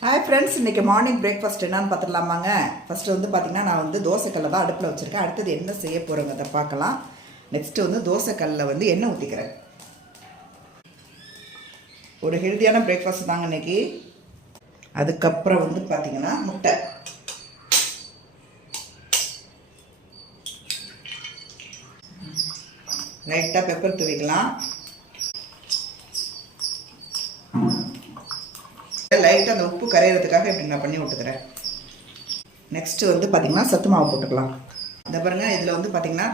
Hi friends இன்றைக்கி morning breakfast என்னன்னு பார்த்துடலாமாங்க? ஃபஸ்ட்டு வந்து பார்த்திங்கன்னா நான் வந்து தோசைக்கல்லை தான் அடுப்பில் வச்சுருக்கேன். அடுத்தது என்ன செய்ய போகிறோங்கிறத பார்க்கலாம். நெக்ஸ்ட்டு வந்து தோசைக்கல்லில் வந்து எண்ணெய் ஊற்றிக்கிறேன் ஒரு ஹெல்த்தியான பிரேக்ஃபாஸ்ட் தாங்க இன்றைக்கி அதுக்கப்புறம் வந்து பார்த்திங்கன்னா முட்டை. லைட்டாக பெப்பர் தூவிக்கலாம். லைட்டாக அந்த உப்பு கரையிறதுக்காக இப்படி நான் பண்ணி விட்டுக்கிறேன். நெக்ஸ்ட்டு வந்து பார்த்திங்கன்னா சத்து மாவு போட்டுக்கலாம். இந்த பாருங்க இதில் வந்து பார்த்திங்கன்னா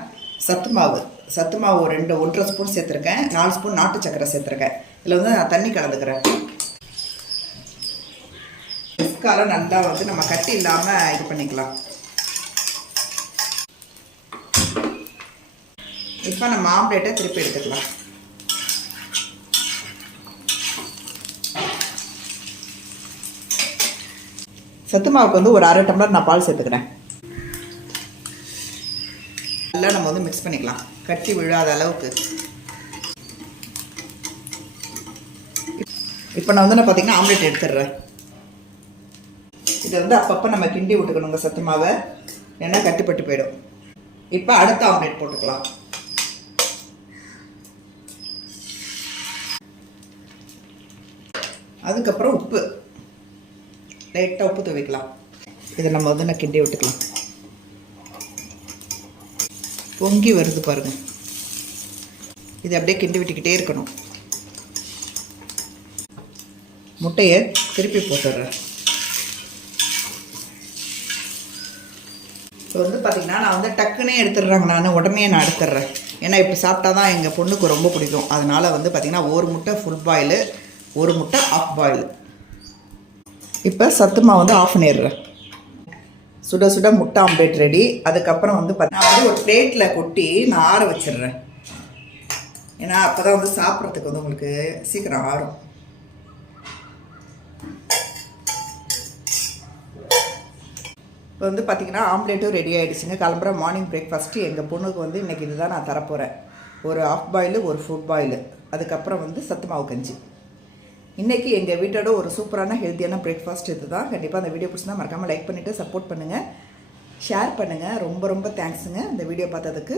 சத்து மாவு. சத்து மாவு ஒரு ரெண்டு ஒன்றரை ஸ்பூன் சேர்த்துருக்கேன். நாலு ஸ்பூன் நாட்டு சக்கரை சேர்த்துருக்கேன். இதில் வந்து நான் தண்ணி கலந்துக்கிறேன். பிஸ்கால நல்லா வந்து நம்ம கட்டி இல்லாமல் இது பண்ணிக்கலாம். இப்போ நம்ம ஆம்லேட்டை திருப்பி எடுத்துக்கலாம். சத்து மாவுக்கு வந்து ஒரு அரை டம்ளர் நான் பால் சேர்த்துக்கிறேன். நல்லா நம்ம வந்து மிக்ஸ் பண்ணிக்கலாம். கட்டி விழாத அளவுக்கு. இப்போ நான் வந்து நான் பார்த்தீங்கன்னா ஆம்லேட் எடுத்துடுறேன். இதை வந்து அப்பப்போ நம்ம கிண்டி விட்டுக்கணுங்க சத்து மாவை ஏன்னா கட்டுப்பட்டு போயிடும். இப்போ அடுத்த ஆம்லேட் போட்டுக்கலாம். அதுக்கப்புறம் உப்பு. லைட்டாக உப்பு துவைக்கலாம். இதை நம்ம வந்து நான் கிண்டி விட்டுக்கலாம். பொங்கி வருது பாருங்க. இது அப்படியே கிண்டி விட்டுக்கிட்டே இருக்கணும். முட்டையை திருப்பி போட்டுடுறேன். இப்போ வந்து பார்த்திங்கன்னா நான் வந்து டக்குன்னே எடுத்துடுறாங்க. நான் உடனே நான் எடுத்துடுறேன். ஏன்னா இப்படி சாப்பிட்டா தான் எங்கள் பொண்ணுக்கு ரொம்ப பிடிக்கும். அதனால் வந்து பார்த்திங்கன்னா ஒரு முட்டை ஃபுல் பாயிலு ஒரு முட்டை ஆஃப் பாயில் இப்போ சத்துமா வந்து ஆஃப் பண்ணிடுறேன் சுட சுட முட்டை ஆம்லேட் ரெடி அதுக்கப்புறம் வந்து பார்த்தீங்கன்னா வந்து ஒரு பிளேட்டில் கொட்டி நான் ஆற வச்சிடுறேன். ஏன்னா அப்போ தான் வந்து சாப்பிட்றதுக்கு வந்து உங்களுக்கு சீக்கிரம் ஆறும். இப்போ வந்து பார்த்திங்கன்னா ஆம்லேட்டும் ரெடி ஆகிடுச்சுங்க கிளம்புற மார்னிங் பிரேக்ஃபாஸ்ட்டு எங்கள் பொண்ணுக்கு வந்து இன்றைக்கி இதுதான் நான் தரப்போகிறேன் ஒரு ஆஃப் பாயிலு ஒரு ஃபுட் பாயிலு அதுக்கப்புறம் வந்து சத்து மாவு கஞ்சி. இன்றைக்கி எங்கள் வீட்டோட ஒரு சூப்பரான ஹெல்த்தியான பிரேக்ஃபாஸ்ட் இது தான் கண்டிப்பாக அந்த வீடியோ பிடிச்சிருந்தா மறக்காமல் லைக் பண்ணிவிட்டு சப்போர்ட் பண்ணுங்கள் ஷேர் பண்ணுங்கள் ரொம்ப ரொம்ப தேங்க்ஸுங்க இந்த வீடியோ பார்த்ததுக்கு.